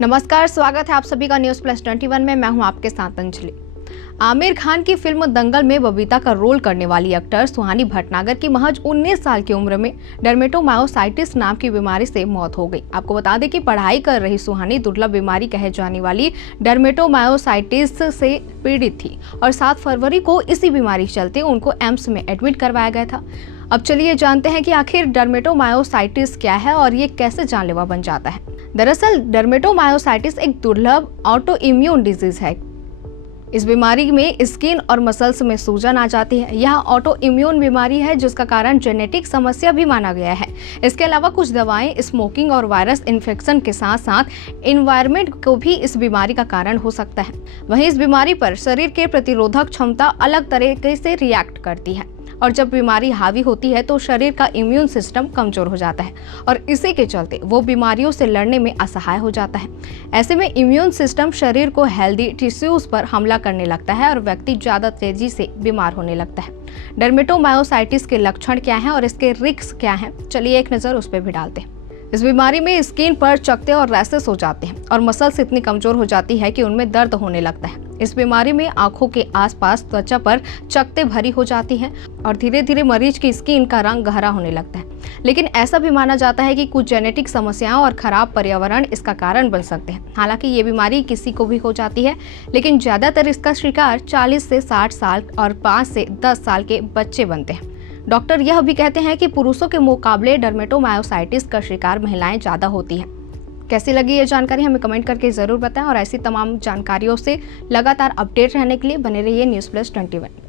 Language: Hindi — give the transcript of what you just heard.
नमस्कार, स्वागत है आप सभी का न्यूज़ प्लस 21 में। मैं हूं आपके साथ अंजलि। आमिर खान की फिल्म दंगल में बबीता का रोल करने वाली एक्टर सुहानी भटनागर की महज 19 साल की उम्र में डर्मेटोमायोसाइटिस नाम की बीमारी से मौत हो गई। आपको बता दें कि पढ़ाई कर रही सुहानी दुर्लभ बीमारी कहे जाने वाली डर्मेटोमायोसाइटिस से पीड़ित थी और 7 फरवरी को इसी बीमारी के चलते उनको एम्स में एडमिट करवाया गया था। अब चलिए जानते हैं कि आखिर डर्मेटोमायोसाइटिस क्या है और ये कैसे जानलेवा बन जाता है। दरअसल डर्मेटोमायोसाइटिस एक दुर्लभ ऑटो इम्यून डिजीज है। इस बीमारी में स्किन और मसल्स में सूजन आ जाती है। यह ऑटो इम्यून बीमारी है जिसका कारण जेनेटिक समस्या भी माना गया है। इसके अलावा कुछ दवाएं, स्मोकिंग और वायरस इन्फेक्शन के साथ साथ एनवायरनमेंट को भी इस बीमारी का कारण हो सकता है। वहीं इस बीमारी पर शरीर के प्रतिरोधक क्षमता अलग तरीके से रिएक्ट करती है और जब बीमारी हावी होती है तो शरीर का इम्यून सिस्टम कमजोर हो जाता है और इसी के चलते वो बीमारियों से लड़ने में असहाय हो जाता है। ऐसे में इम्यून सिस्टम शरीर को हेल्दी टिश्यूज पर हमला करने लगता है और व्यक्ति ज्यादा तेजी से बीमार होने लगता है। डर्मेटोमायोसाइटिस के लक्षण क्या हैं और इसके रिस्क क्या हैं, चलिए एक नज़र उस पर भी डालते हैं। इस बीमारी में स्किन पर चकत्ते और रैशेस हो जाते हैं और मसल्स इतनी कमजोर हो जाती है कि उनमें दर्द होने लगता है। इस बीमारी में आंखों के आसपास त्वचा पर चकत्ते भरी हो जाती हैं और धीरे धीरे मरीज की स्किन का रंग गहरा होने लगता है। लेकिन ऐसा भी माना जाता है कि कुछ जेनेटिक समस्याओं और खराब पर्यावरण इसका कारण बन सकते हैं। हालांकि ये बीमारी किसी को भी हो जाती है, लेकिन ज्यादातर इसका शिकार 40 से 60 साल और 5 से 10 साल के बच्चे बनते हैं। डॉक्टर यह भी कहते हैं कि पुरुषों के मुकाबले डर्मेटोमायोसाइटिस का शिकार महिलाएं ज्यादा होती हैं। कैसी लगी ये जानकारी हमें कमेंट करके जरूर बताएं और ऐसी तमाम जानकारियों से लगातार अपडेट रहने के लिए बने रहिए न्यूज़ प्लस 21।